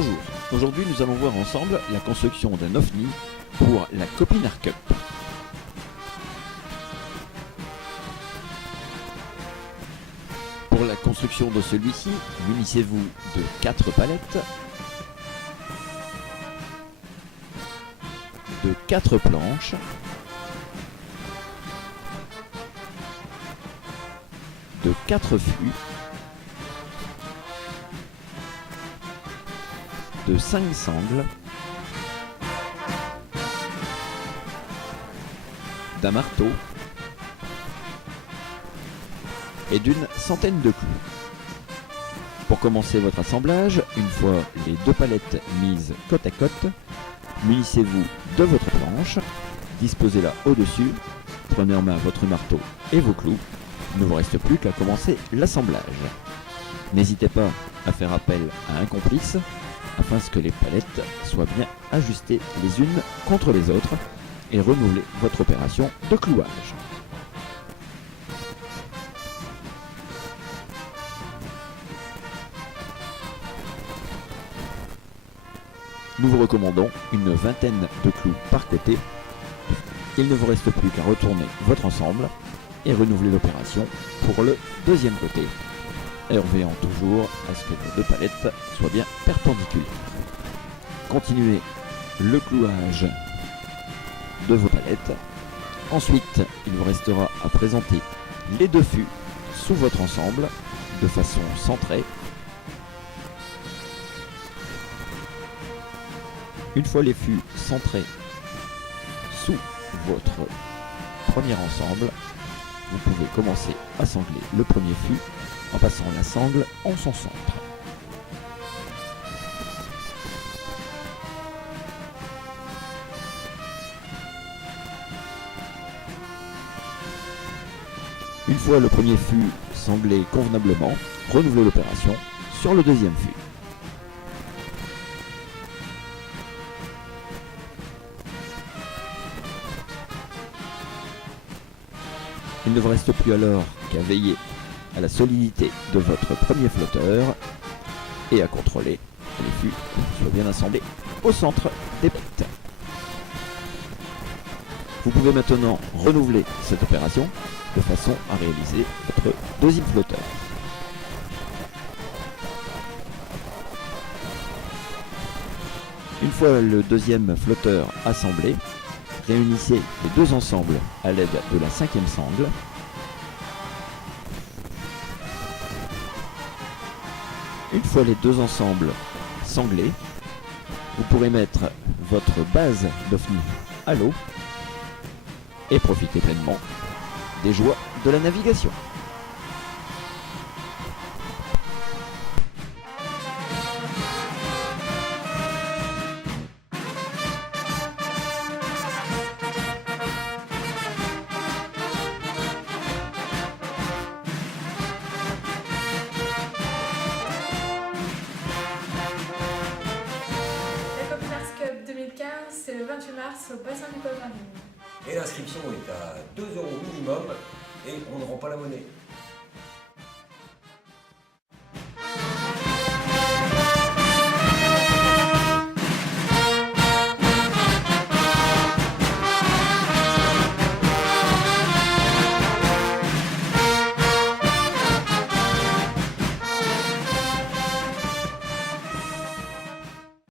Bonjour, aujourd'hui nous allons voir ensemble la construction d'un OVNI pour la Copinard Cup. Pour la construction de celui-ci, munissez-vous de 4 palettes, de 4 planches, de 4 fûts, de 5 sangles, d'un marteau et d'une centaine de clous. Pour commencer votre assemblage, une fois les 2 palettes mises côte à côte, munissez-vous de votre planche, disposez-la au-dessus, prenez en main votre marteau et vos clous. Il ne vous reste plus qu'à commencer l'assemblage. N'hésitez pas à faire appel à un complice afin que les palettes soient bien ajustées les unes contre les autres et renouvelez votre opération de clouage. Nous vous recommandons une vingtaine de clous par côté. Il ne vous reste plus qu'à retourner votre ensemble et renouveler l'opération pour le deuxième côté, en veillant toujours à ce que vos 2 palettes soient bien perpendiculaires. Continuez le clouage de vos palettes. Ensuite, il vous restera à présenter les 2 fûts sous votre ensemble de façon centrée. Une fois les fûts centrés sous votre premier ensemble, vous pouvez commencer à sangler le premier fût en passant la sangle en son centre. Une fois le premier fût sanglé convenablement, renouvelez l'opération sur le deuxième fût. Il ne vous reste plus alors qu'à veiller à la solidité de votre premier flotteur et à contrôler que les fûts soient bien assemblés au centre des palettes. Vous pouvez maintenant renouveler cette opération de façon à réaliser votre deuxième flotteur. Une fois le deuxième flotteur assemblé, réunissez les 2 ensembles à l'aide de la 5e sangle. Une fois les 2 ensembles sanglés, vous pourrez mettre votre base d'OVNI à l'eau et profiter pleinement des joies de la navigation. La Copinard Cup 2015, c'est le 28 mars au bassin du Port Marine. Et l'inscription est à 2 € minimum et on ne rend pas la monnaie.